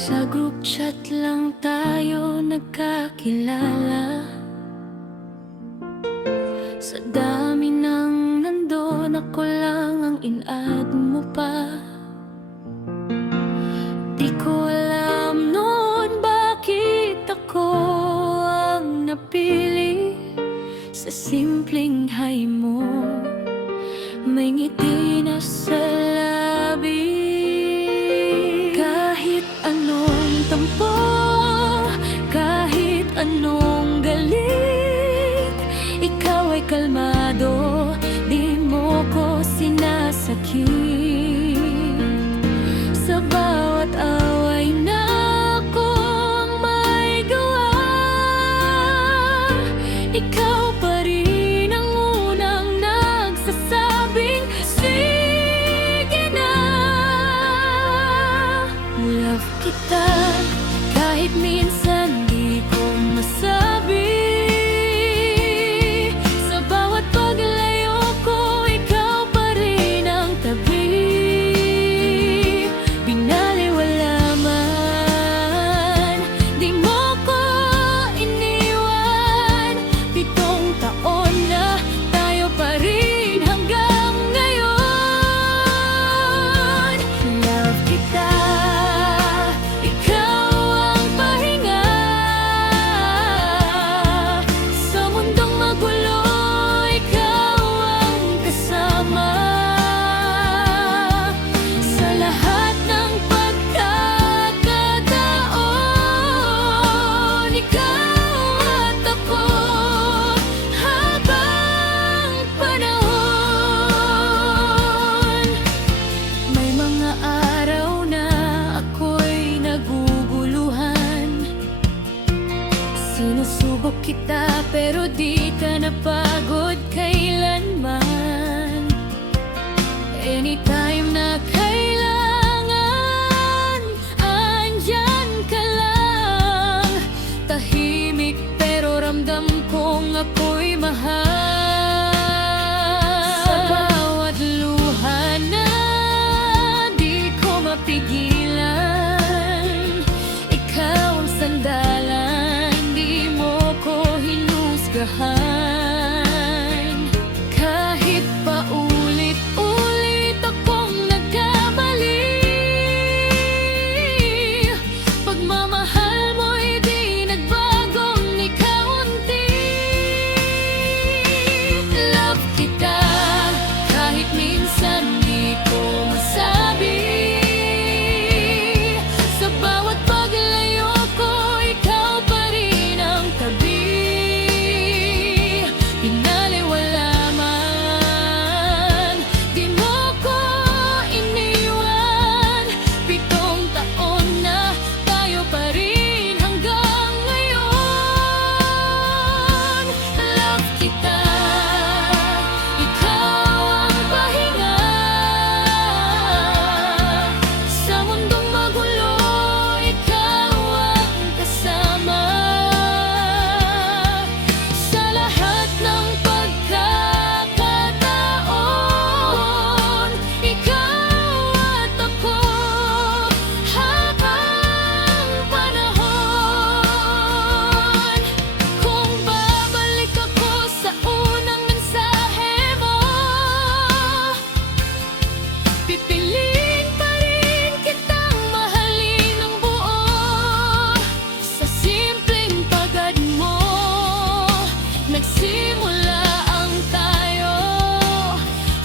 Sa group chat lang tayo nagkakilala. Sa dami nang nandun, ako lang ang in-add mo pa. Di ko alam noon bakit ako ang napili. Sa simpleng hi mo, may ngiti na sa labi. Kahit anong tampo, kahit anong galit, ikaw ay kalmado, di mo ko sinasakit. Sa bawat away na akong may gawa, ikaw pa rin ang unang nagsasabing, sige na. Love kita, kahit minsan di ko masabi. Sa bawat paglayo ko, ikaw pa rin ang tabi. Binaliwala man, di mo ko iniwan. 7 taon na, tayo pa rin hanggang ngayon. Love kita, ikaw ang pahinga. Sa mundong magulo, ikaw ang kasama. Sa lahat ng pagkakataon, ikaw at ako habang panahon. May mga araw na ako'y naguguluhan. Sinusubok kita pero di ka napagod kailanman. Anytime na kailangan, andyan ka lang. Tahimik pero ramdam kong ako'y mahal. Sa bawat luha na di ko mapigilan, ikaw ang sandalan, di mo ko hinusgahan. Kahit paulit-ulit akong nagkamali, pagmamahal mo'y di nagbagong ni kaunti. Love kita, kahit minsan di ko masabi. Sa bawat paglayo ko, ikaw pa rin ang tabi. Pinaliwala man, di mo ko iniwan. 7 taon na, tayo pa rin hanggang ngayon. Love kita, ikaw ang pahinga. Sa mundong magulo, ikaw ang kasama. Sa lahat ng pagkakataon, ikaw at ako habang panahon. Kung babalik ako sa unang mensahe mo, pipiliin pa rin kitang mahalin ng buo. Sa simpleng pagad mo, nagsimula ang tayo.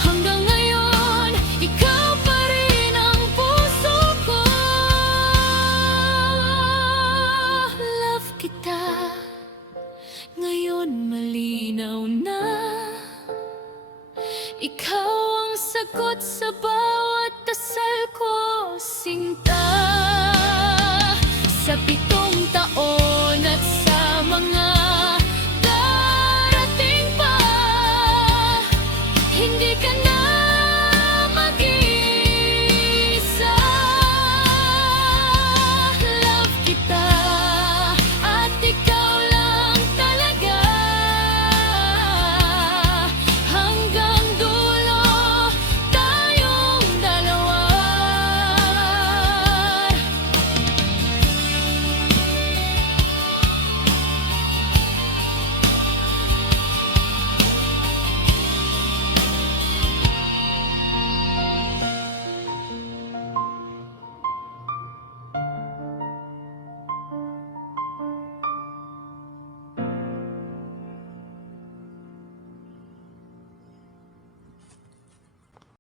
Hanggang ngayon, ikaw pa rin ang puso ko. Love kita, ngayon malinaw na. Ikaw